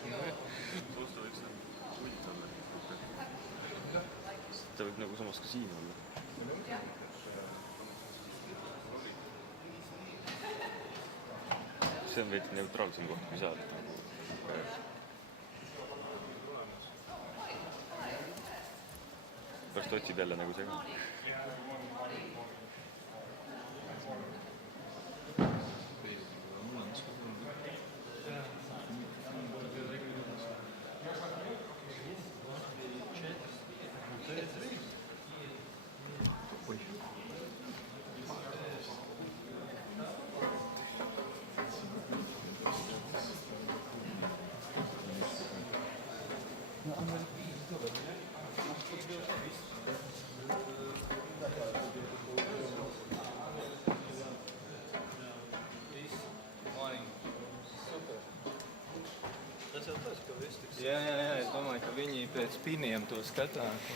Toasta võiks punt olla. Ta võib nagu samas ka siin olla. See on veidi neutraalsem koht kui seal. Pärast otsid jälle nagu see ka. Ja, es domāju, ka viņi pēc piniem to skatās.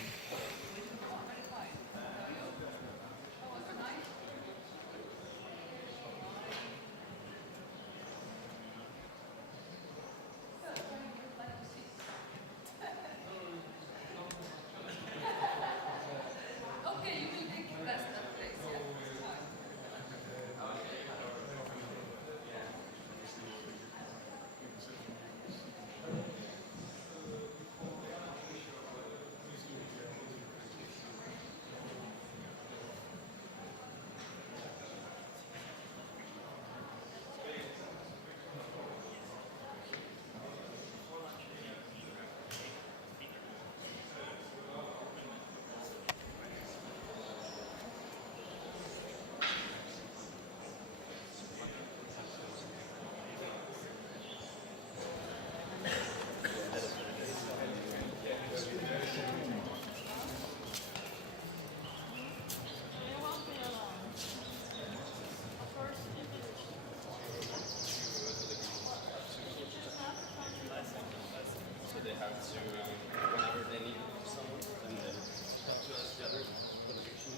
So they have to, whenever they need someone, and then come to us the other delegation.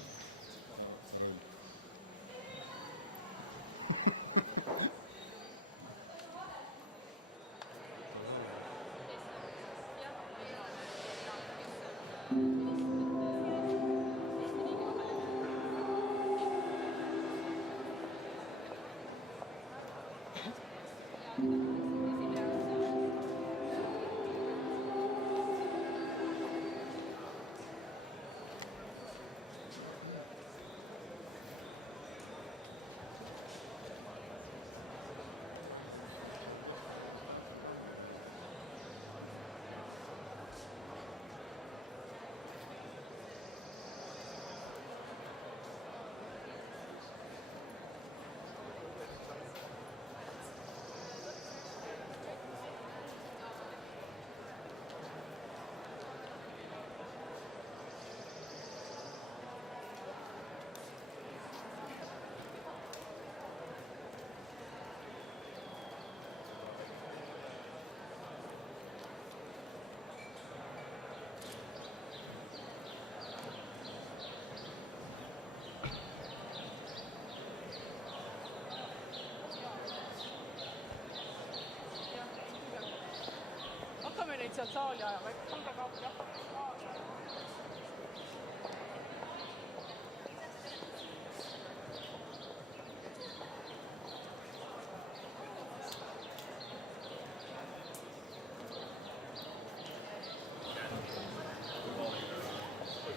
Hakkame neid sealt saali ajama, et tulge kaupli hakkame saali ajama.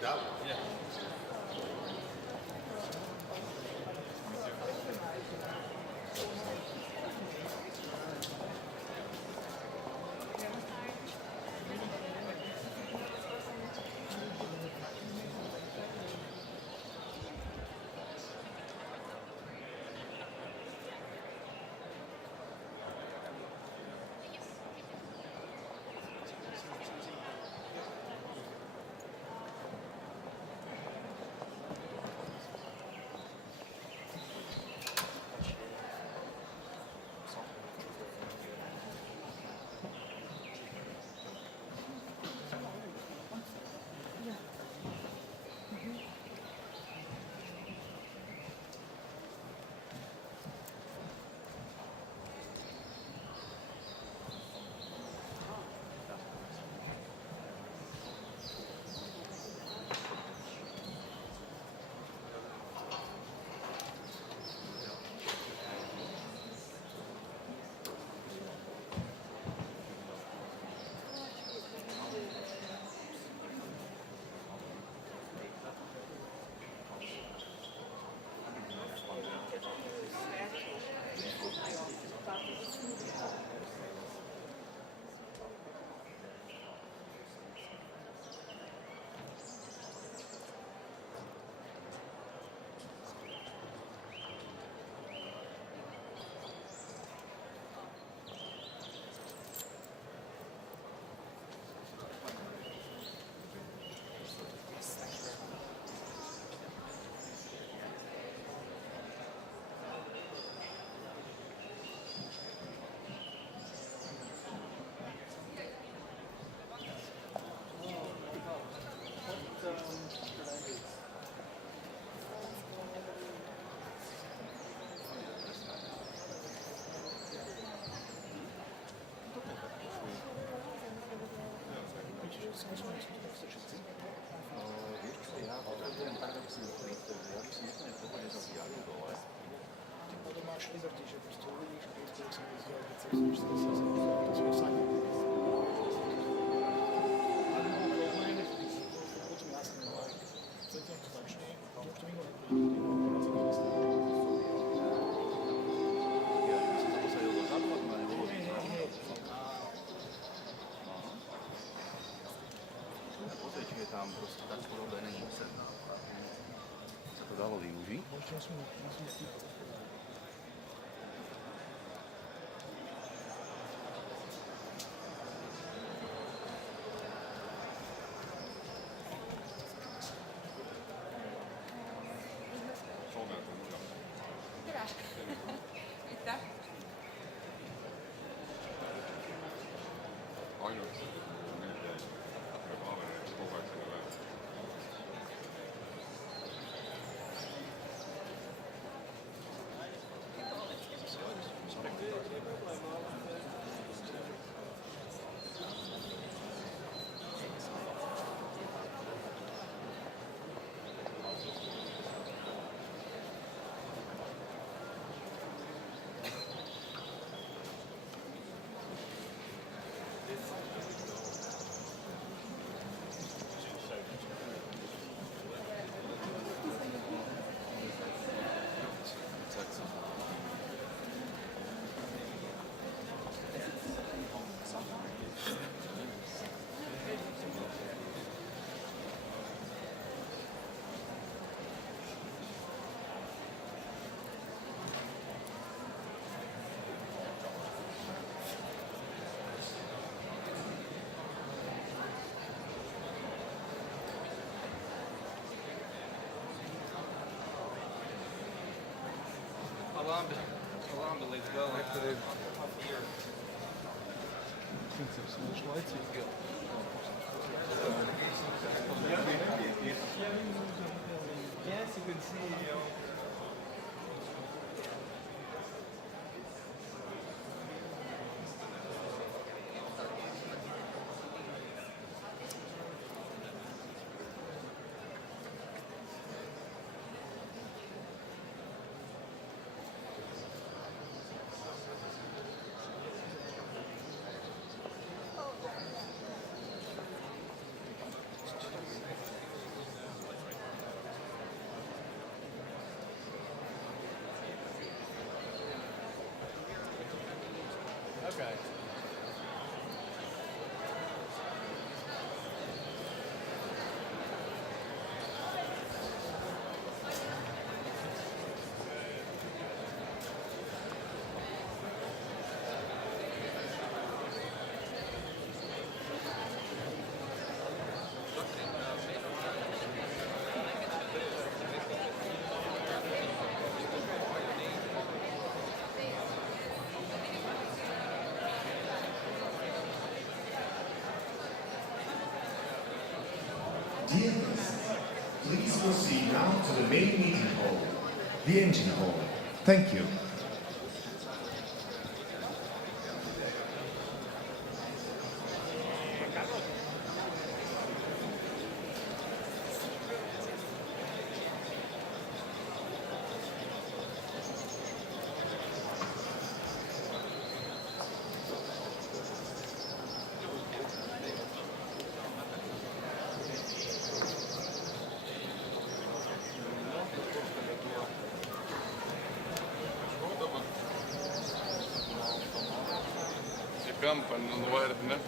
That one? Yeah. Vieš čo, ja potrebujem paradoxne ukryť, ja by som úplne v pohode zasiahol dole. Ty potom máš liberty, že proste uvidíš a keď sa vyzdiel, keď sa to svoj sadí. Ale mám problém, potom jasne, ale celkom to začne, a už to nikto nepríde. Ja som sa posadil do zadu, ak ma nebolo vidno. Pozri, či je tam proste tak urobený úsek. Sa to dalo využiť. Ešte musím Soome on mul. tere! Aitäh! Ainult need jäid. Aga Pavel kogu aeg selle peale. Alarm believes well after Yes, you can see. Okay. Dear guests, please proceed now to the main meeting hall, the engine hall. Thank you. Campana no ar, né?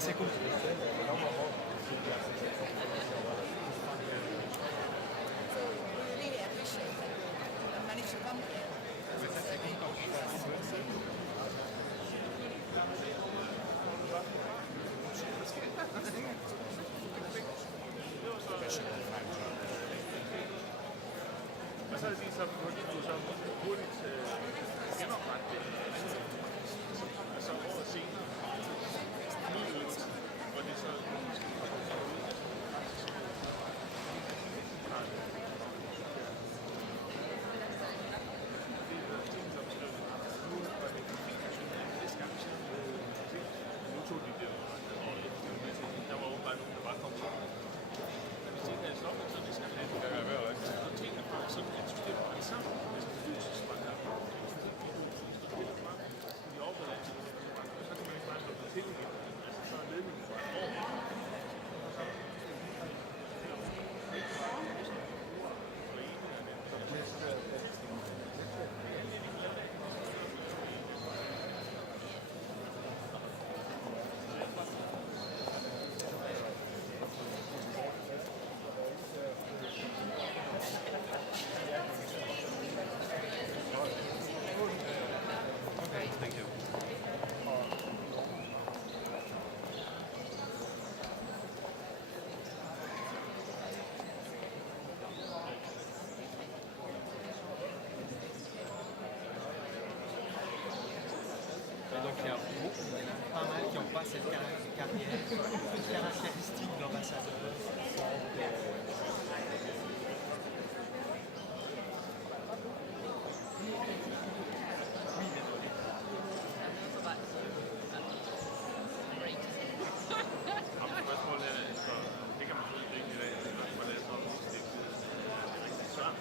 C'est cool. So we really appreciate that you managed to come here. Og så er det så hurtigt genoprette det. Og så året senere, hvor det så nu tog de det jo, og der var åbenbart nogen, der bare kom til. Men hvis de ikke havde stoppet, så det skal have det kan være værd at og tingene bare sådan et system bare sammen. Hvis det er så smart her. De overgår altid, så kan man ikke bare slå det til igen. Altså så er ledningen fra et år. Donc il y a pas mal qui n'ont pas cette carrière caractéristique d'ambassadeur. Oui, désolé. Spørgsmålet er, altså, det kan man jo ikke rigtig i dag, for det er så udstikket. Det er rigtig svært.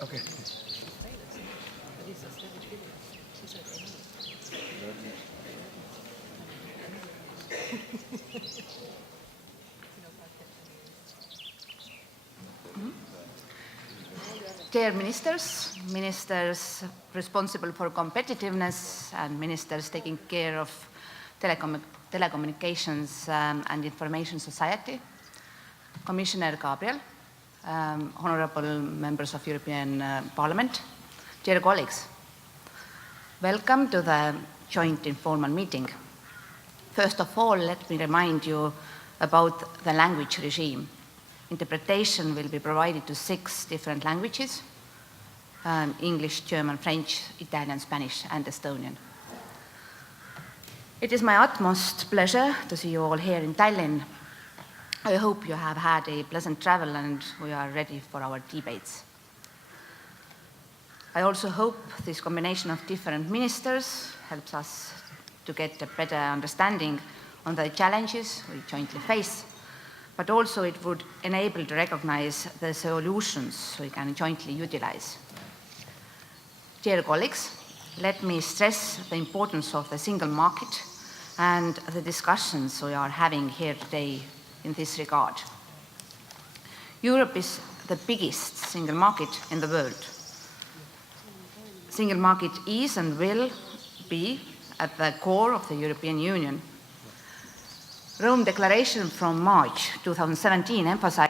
Okay. Dear ministers, ministers responsible for competitiveness, and ministers taking care of telecommunications and information society, Commissioner Gabriel, honorable members of European Parliament, dear colleagues, welcome to the joint informal meeting. First of all, let me remind you about the language regime. Interpretation will be provided to 6 different languages: English, German, French, Italian, Spanish, and Estonian. It is my utmost pleasure to see you all here in Tallinn. I hope you have had a pleasant travel and we are ready for our debates. I also hope this combination of different ministers helps us to get a better understanding on the challenges we jointly face, but also it would enable to recognize the solutions we can jointly utilize. Dear colleagues, let me stress the importance of the single market and the discussions we are having here today in this regard. Europe is the biggest single market in the world. Single market is and will be at the core of the European Union. Rome Declaration from March 2017 emphasized